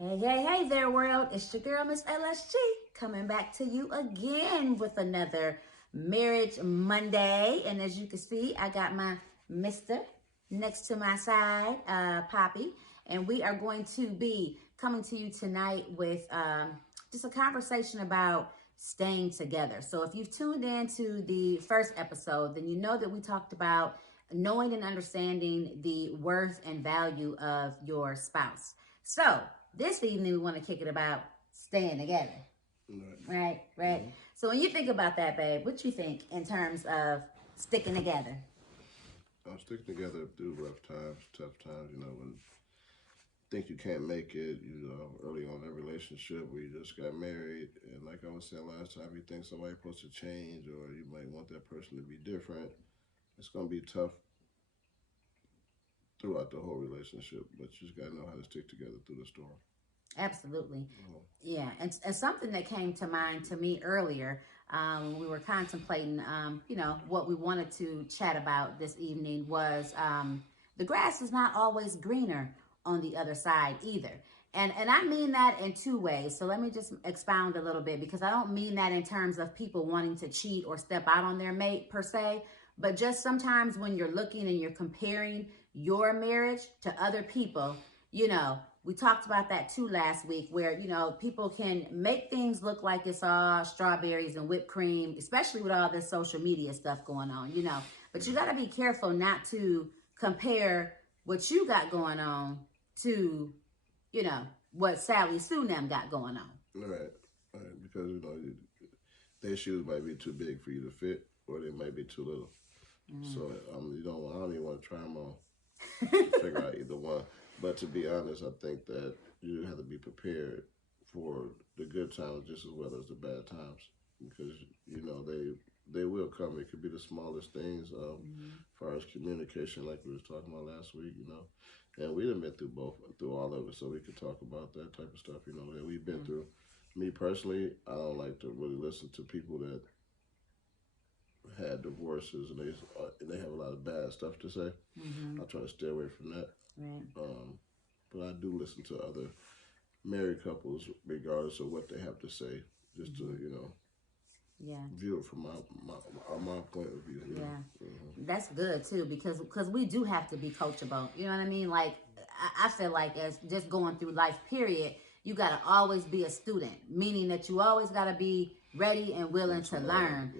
Hey there, world. It's your girl, Miss LSG, coming back to you again with another Marriage Monday. And as you can see, I got my Mr. next to my side, Poppy. And we are going to be coming to you tonight with just a conversation about staying together. So if you've tuned in to the first episode, then you know that we talked about knowing and understanding the worth and value of your spouse. So this evening, we want to kick it about staying together. Right. Mm-hmm. So when you think about that, babe, what you think in terms of sticking together? I'm sticking together through rough times, tough times, when think you can't make it, early on in a relationship where you just got married. And like I was saying last time, you think somebody's supposed to change or you might want that person to be different. It's going to be tough throughout the whole relationship, but you just got to know how to stick together through the storm. Absolutely. Yeah. And something that came to mind to me earlier, when we were contemplating, what we wanted to chat about this evening was the grass is not always greener on the other side either. And I mean that in two ways. So let me just expound a little bit, because I don't mean that in terms of people wanting to cheat or step out on their mate per se, but just sometimes when you're looking and you're comparing your marriage to other people, we talked about that too last week, where, people can make things look like it's all strawberries and whipped cream, especially with all this social media stuff going on, but you got to be careful not to compare what you got going on to, what Sally Sue and them got going on. Right. Because, their shoes might be too big for you to fit, or they might be too little. So, I don't even want to try them on. Figure out either one. But to be honest, I think that you have to be prepared for the good times just as well as the bad times, because they will come. It could be the smallest things, as far as communication, like we was talking about last week. And we done been through all of it, so we could talk about that type of stuff. That we've been through. Me personally, I don't like to really listen to people that had divorces and they have a lot of bad stuff to say. I try to stay away from that. Right. But I do listen to other married couples, regardless of what they have to say, just to view it from my point of view. That's good too, because we do have to be coachable. You know what I mean? Like I feel like, as just going through life, period, you got to always be a student, meaning that you always got to be ready and willing to learn,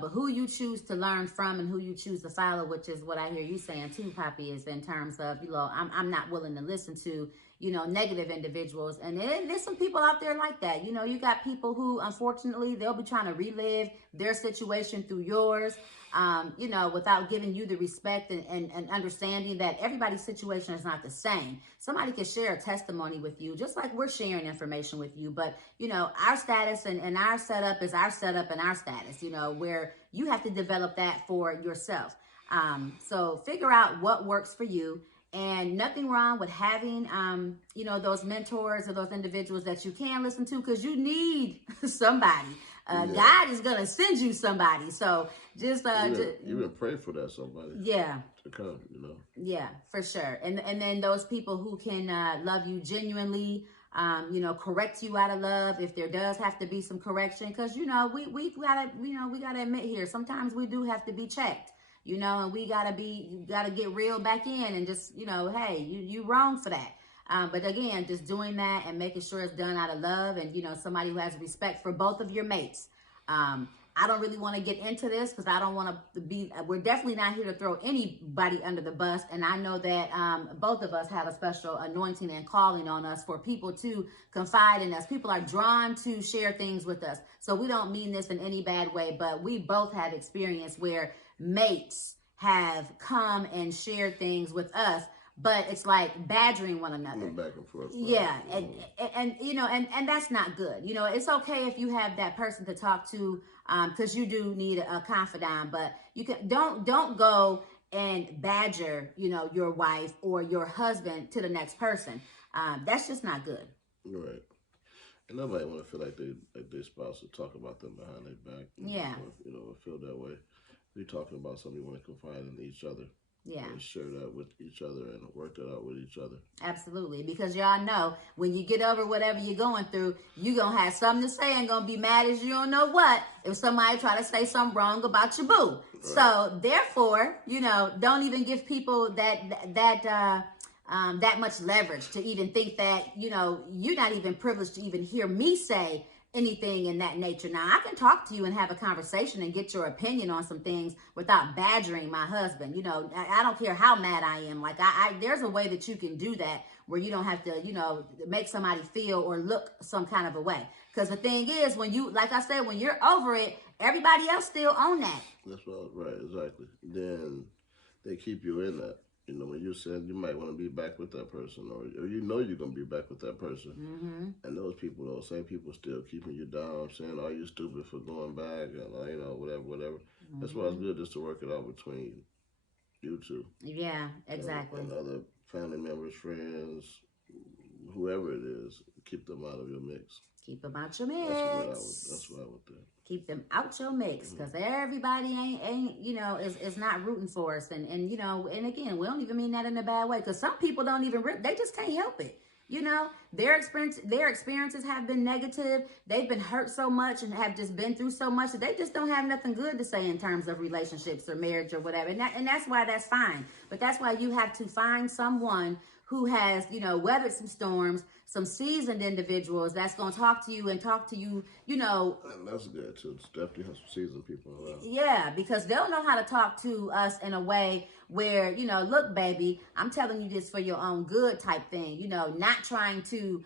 but who you choose to learn from and who you choose to follow, which is what I hear you saying too, Poppy, is in terms of, I'm not willing to listen to, negative individuals. And there's some people out there like that. You got people who, unfortunately, they'll be trying to relive their situation through yours, without giving you the respect and understanding that everybody's situation is not the same. Somebody can share a testimony with you, just like we're sharing information with you. But, our status and our setup is our setup and our status, where you have to develop that for yourself. So figure out what works for you. And nothing wrong with having, those mentors or those individuals that you can listen to, because you need somebody. God is going to send you somebody. So just even pray for that somebody. Yeah. To come, Yeah, for sure. And then those people who can love you genuinely, correct you out of love if there does have to be some correction, because we gotta admit here, sometimes we do have to be checked. And we gotta get real back in and just, hey, you wrong for that. But again, just doing that and making sure it's done out of love and, somebody who has respect for both of your mates. I don't really want to get into this because I don't want to we're definitely not here to throw anybody under the bus. And I know that both of us have a special anointing and calling on us for people to confide in us. People are drawn to share things with us. So we don't mean this in any bad way, but we both have experience where mates have come and shared things with us, but it's like badgering one another. Back and forth. Yeah. And that's not good. It's okay if you have that person to talk to, because you do need a confidant, but don't go and badger, your wife or your husband to the next person. That's just not good. Right. And nobody want to feel like their spouse will talk about them behind their back. Yeah. Or feel that way. You're talking about something you want to confide in each other. Yeah. And share that with each other and work that out with each other. Absolutely. Because y'all know when you get over whatever you're going through, you're going to have something to say and going to be mad as you don't know what if somebody try to say something wrong about your boo. Right. So therefore, don't even give people that much leverage to even think that, you're not even privileged to even hear me say anything in that nature. Now, I can talk to you and have a conversation and get your opinion on some things without badgering my husband. I don't care how mad I am. Like, there's a way that you can do that where you don't have to, make somebody feel or look some kind of a way. Because the thing is, when you're over it, everybody else still own that. That's right, exactly. Then they keep you in that. When you said you might want to be back with that person, or you're going to be back with that person, and those same people still keeping you down, saying, "Are you stupid for going back?" and whatever. That's why it's good just to work it out between you two. Yeah, exactly. And other family members, friends, whoever it is, keep them out of your mix. Keep them out your mix. That's what I would think. Keep them out your mix, because everybody ain't is not rooting for us, and again, we don't even mean that in a bad way, because some people don't even they just can't help it. Their experiences have been negative. They've been hurt so much and have just been through so much that they just don't have nothing good to say in terms of relationships or marriage or whatever. And that's why that's fine. But that's why you have to find someone who has, weathered some storms, some seasoned individuals that's going to talk to you. And that's good too. It's definitely have some seasoned people around. Yeah, because they'll know how to talk to us in a way where, look, baby, I'm telling you this for your own good type thing, not trying to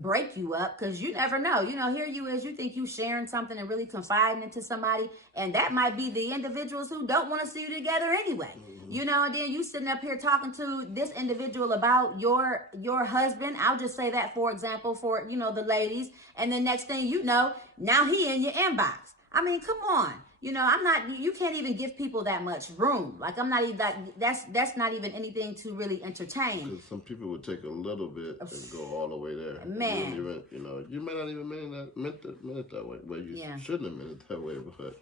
break you up, because you never know. Here you think you sharing something and really confiding into somebody, and that might be the individuals who don't want to see you together anyway. And then you sitting up here talking to this individual about your husband. I'll just say that, for example, for, the ladies. And then next thing you know, now he in your inbox. I mean, come on. you can't even give people that much room. Like, I'm not even that's not even anything to really entertain. Because some people would take a little bit and go all the way there. Man. You may not even meant it that way. Well, you shouldn't have meant it that way, but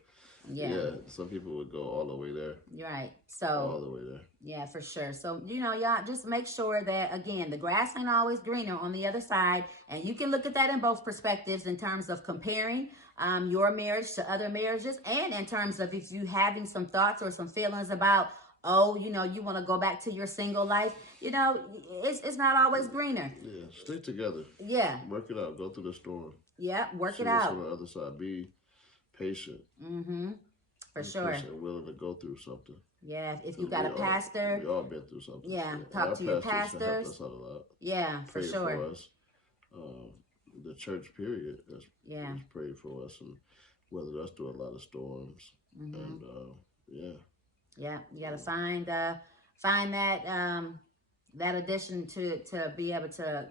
yeah, some people would go all the way there. Right. So all the way there. Yeah, for sure. So, y'all just make sure that, again, the grass ain't always greener on the other side. And you can look at that in both perspectives, in terms of comparing your marriage to other marriages, and in terms of if you having some thoughts or some feelings about, you want to go back to your single life. It's not always greener. Yeah, stay together. Yeah. Work it out. Go through the storm. Yeah, work it out. On the other side. Be patient. Mm-hmm. For sure. Patient, willing to go through something. Yeah, if you got a pastor. We all been through something. Yeah, talk to your pastors. Help us out a lot. Yeah, for sure. Pray for us. The church period has prayed for us and weathered us through a lot of storms. Mm-hmm. And yeah, you got to find that addition to be able to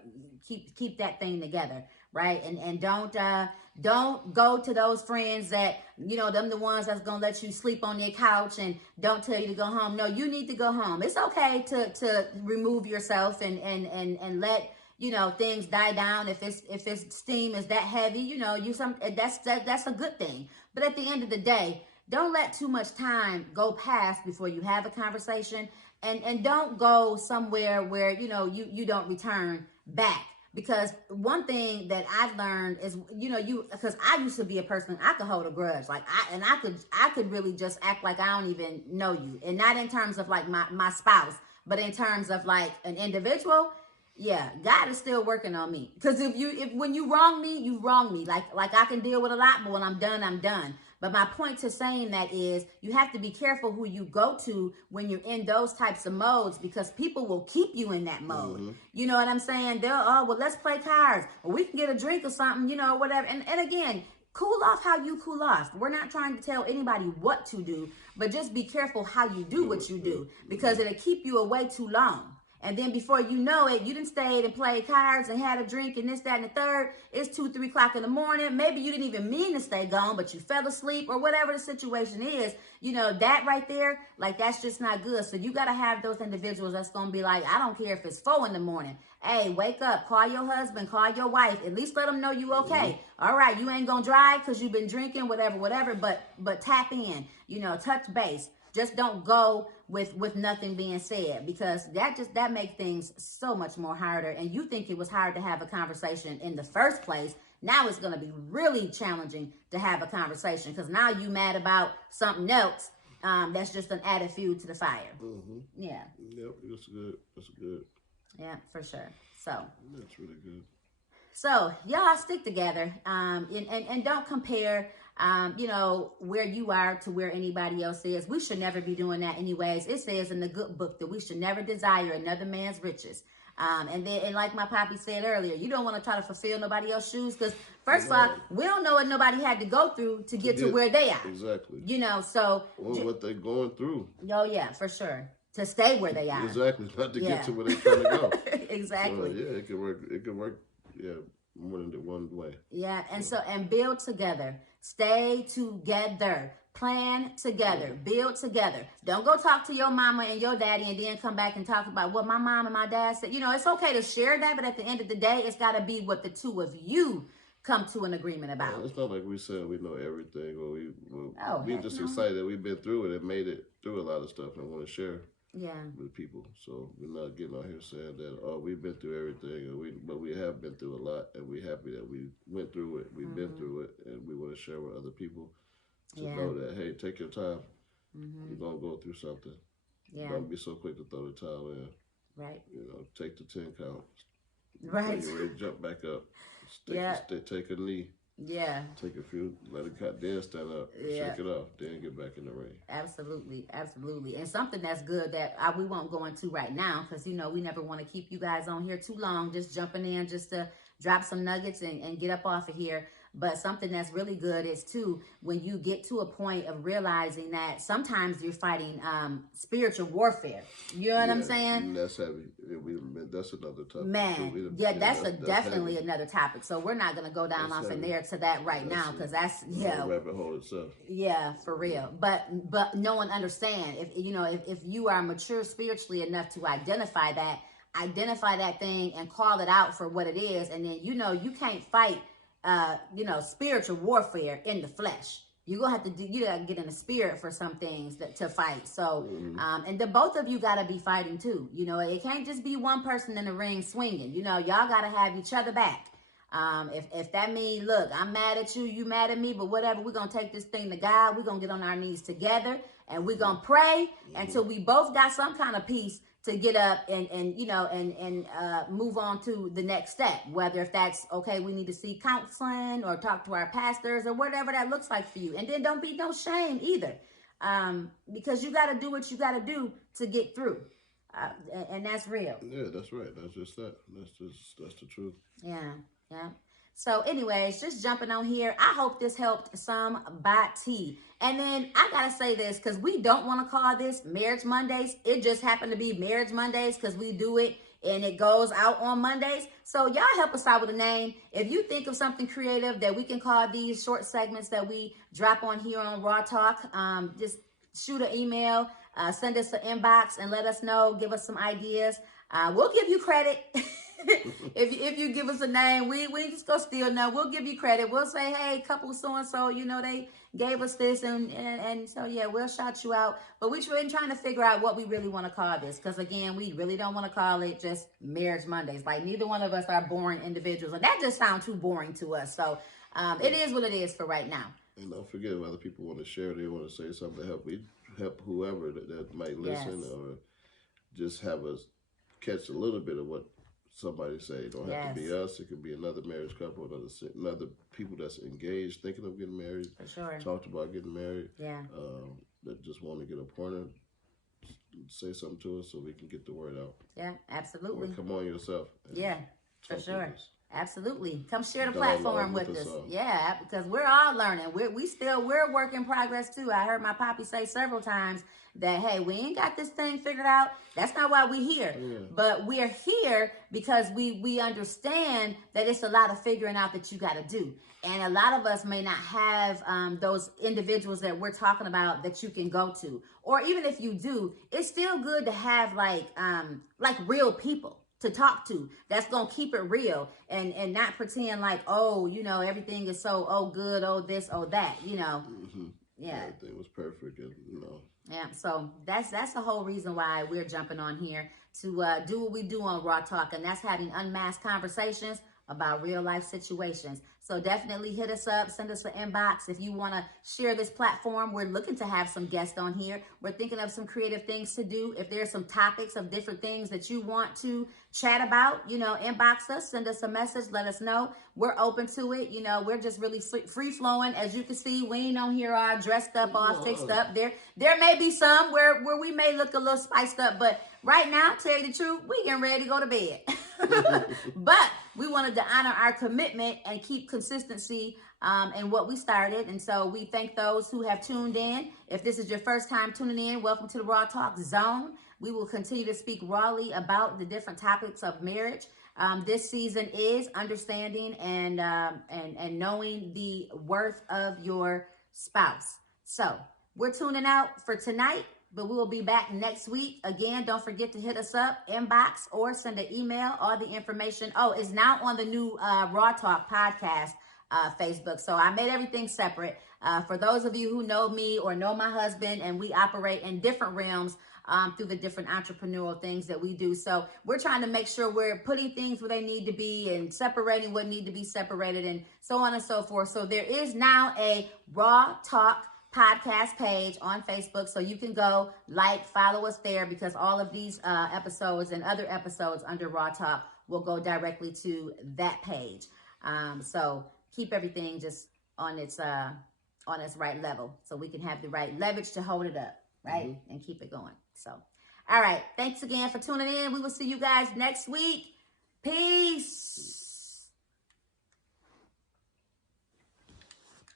keep that thing together, right? And don't go to those friends that, them the ones that's gonna let you sleep on their couch and don't tell you to go home. No, you need to go home. It's okay to remove yourself and let things die down. If it's steam is that heavy, that's a good thing. But at the end of the day, don't let too much time go past before you have a conversation, and don't go somewhere where you don't return back. Because one thing that I've learned is, because I used to be a person, I could hold a grudge. Like, I could really just act like I don't even know you. And not in terms of like my spouse, but in terms of like an individual. Yeah, God is still working on me. Because when you wrong me, you wrong me. Like I can deal with a lot, but when I'm done, I'm done. But my point to saying that is, you have to be careful who you go to when you're in those types of modes, because people will keep you in that mode. Mm-hmm. You know what I'm saying? Let's play cards, or we can get a drink or something, whatever. And again, cool off how you cool off. We're not trying to tell anybody what to do, but just be careful how you do what you do, because it'll keep you away too long. And then before you know it, you done stayed and played cards and had a drink and this, that, and the third. It's 2, 3 o'clock in the morning. Maybe you didn't even mean to stay gone, but you fell asleep or whatever the situation is. That right there, like, that's just not good. So you got to have those individuals that's going to be like, I don't care if it's 4 in the morning. Hey, wake up, call your husband, call your wife. At least let them know you okay. All right, you ain't going to drive because you've been drinking, whatever, but tap in, touch base. Just don't go with nothing being said, because that makes things so much more harder. And you think it was hard to have a conversation in the first place. Now it's going to be really challenging to have a conversation, because now you mad about something else. That's just an added fuel to the fire. Mm-hmm. Yeah. Yep, that's good. That's good. Yeah, for sure. So that's really good. So y'all stick together, and don't compare, where you are to where anybody else is. We should never be doing that anyways. It says in the good book that we should never desire another man's riches. And like my poppy said earlier, you don't want to try to fulfill nobody else's shoes, because first of all, we don't know what nobody had to go through to get to where they are. Exactly. So. Or what they're going through. Oh, yeah, for sure. To stay where they are. Exactly. Not to get to where they're trying to go. Exactly. So, it can work. It can work. Yeah, more than one way. Yeah, and build together. Stay together. Plan together. Build together. Don't go talk to your mama and your daddy and then come back and talk about what my mom and my dad said. It's okay to share that, but at the end of the day, it's got to be what the two of you come to an agreement about. It's not like we said we know everything, or we're just excited that we've been through it and made it through a lot of stuff and want to share. Yeah. With people. So we're not getting out here saying that, we've been through everything, but we have been through a lot, and we're happy that we went through it, we've been through it, and we want to share with other people to know that, hey, take your time. You're going to go through something. Yeah. Don't be so quick to throw the towel in. Right. Take the 10 count. Right. You're ready to jump back up. Take a knee. Yeah. Take a few, let it cut, then stand up, shake it off, then get back in the ring. Absolutely, absolutely. And something that's good that we won't go into right now, because, we never want to keep you guys on here too long, just jumping in just to drop some nuggets and get up off of here. But something that's really good is, too, when you get to a point of realizing that sometimes you're fighting spiritual warfare. You know what I'm saying? That's heavy. That's another topic. Man, that's definitely heavy. Another topic. So we're not going to go down off in there to that now, because that's a rabbit hole itself. Yeah, for real. But no one understand. If you are mature spiritually enough to identify that thing and call it out for what it is, and then you can't fight spiritual warfare in the flesh. You gotta get in the spirit for some things to fight. So, and the both of you gotta be fighting too. It can't just be one person in the ring swinging. Y'all gotta have each other back. If that means, look, I'm mad at you, you mad at me, but whatever, we're gonna take this thing to God. We're gonna get on our knees together, and we're gonna pray until we both got some kind of peace to get up and move on to the next step. Whether if that's, okay, we need to seek counseling or talk to our pastors or whatever that looks like for you. And then don't be no shame either, because you got to do what you got to do to get through. And that's real. Yeah, that's right. That's just that. That's the truth. Yeah. So anyways, just jumping on here. I hope this helped somebody. And then I got to say this, because we don't want to call this Marriage Mondays. It just happened to be Marriage Mondays because we do it and it goes out on Mondays. So y'all help us out with a name. If you think of something creative that we can call these short segments that we drop on here on Raw Talk, just shoot an email, send us an inbox and let us know. Give us some ideas. We'll give you credit. if you give us a name, we just go steal no. We'll give you credit. We'll say, hey, couple so-and-so, they gave us this, and so yeah, we'll shout you out. But we're trying to figure out what we really want to call this, because again, we really don't want to call it just Marriage Mondays. Like, neither one of us are boring individuals, and that just sounds too boring to us. So it is what it is for right now. And don't forget, whether people want to share, they want to say something to help whoever that might listen, or just have us catch a little bit of what somebody say. It don't have to be us. It could be another marriage couple, another people that's engaged, thinking of getting married. For sure. Talked about getting married. Yeah. That just want to get a pointer. Say something to us so we can get the word out. Yeah, absolutely. Or come on yourself. Yeah, for sure. Absolutely. Come share the platform with us. Yeah, because we're all learning. We're a work in progress too. I heard my poppy say several times that, hey, we ain't got this thing figured out. That's not why we're here. Yeah. But we're here because we understand that it's a lot of figuring out that you got to do. And a lot of us may not have those individuals that we're talking about that you can go to. Or even if you do, it's still good to have like real people to talk to that's gonna keep it real and not pretend like, everything is so good, this, that, Yeah. Everything was perfect, and Yeah, so that's the whole reason why we're jumping on here to do what we do on Raw Talk, and that's having unmasked conversations about real life situations. So definitely hit us up, send us an inbox if you want to share this platform. We're looking to have some guests on here. We're thinking of some creative things to do. If there's some topics of different things that you want to chat about, inbox us, send us a message, let us know. We're open to it. We're just really free flowing. As you can see, we ain't on here all dressed up, all fixed up. There may be some where we may look a little spiced up, but right now, tell you the truth, we getting ready to go to bed. But we wanted to honor our commitment and keep consistency in what we started. And so we thank those who have tuned in. If this is your first time tuning in, welcome to the Raw Talk Zone. We will continue to speak rawly about the different topics of marriage. This season is understanding and knowing the worth of your spouse. So we're tuning out for tonight, but we will be back next week. Again, don't forget to hit us up, inbox, or send an email. All the information. Oh, it's now on the new Raw Talk podcast Facebook. So I made everything separate. For those of you who know me or know my husband, and we operate in different realms through the different entrepreneurial things that we do. So we're trying to make sure we're putting things where they need to be and separating what need to be separated and so on and so forth. So there is now a Raw Talk podcast page on Facebook, so you can go follow us there, because all of these episodes and other episodes under Raw Talk will go directly to that page. So keep everything just on its right level, so we can have the right leverage to hold it up, right? And keep it going. So, all right, thanks again for tuning in. We will see you guys next week. Peace.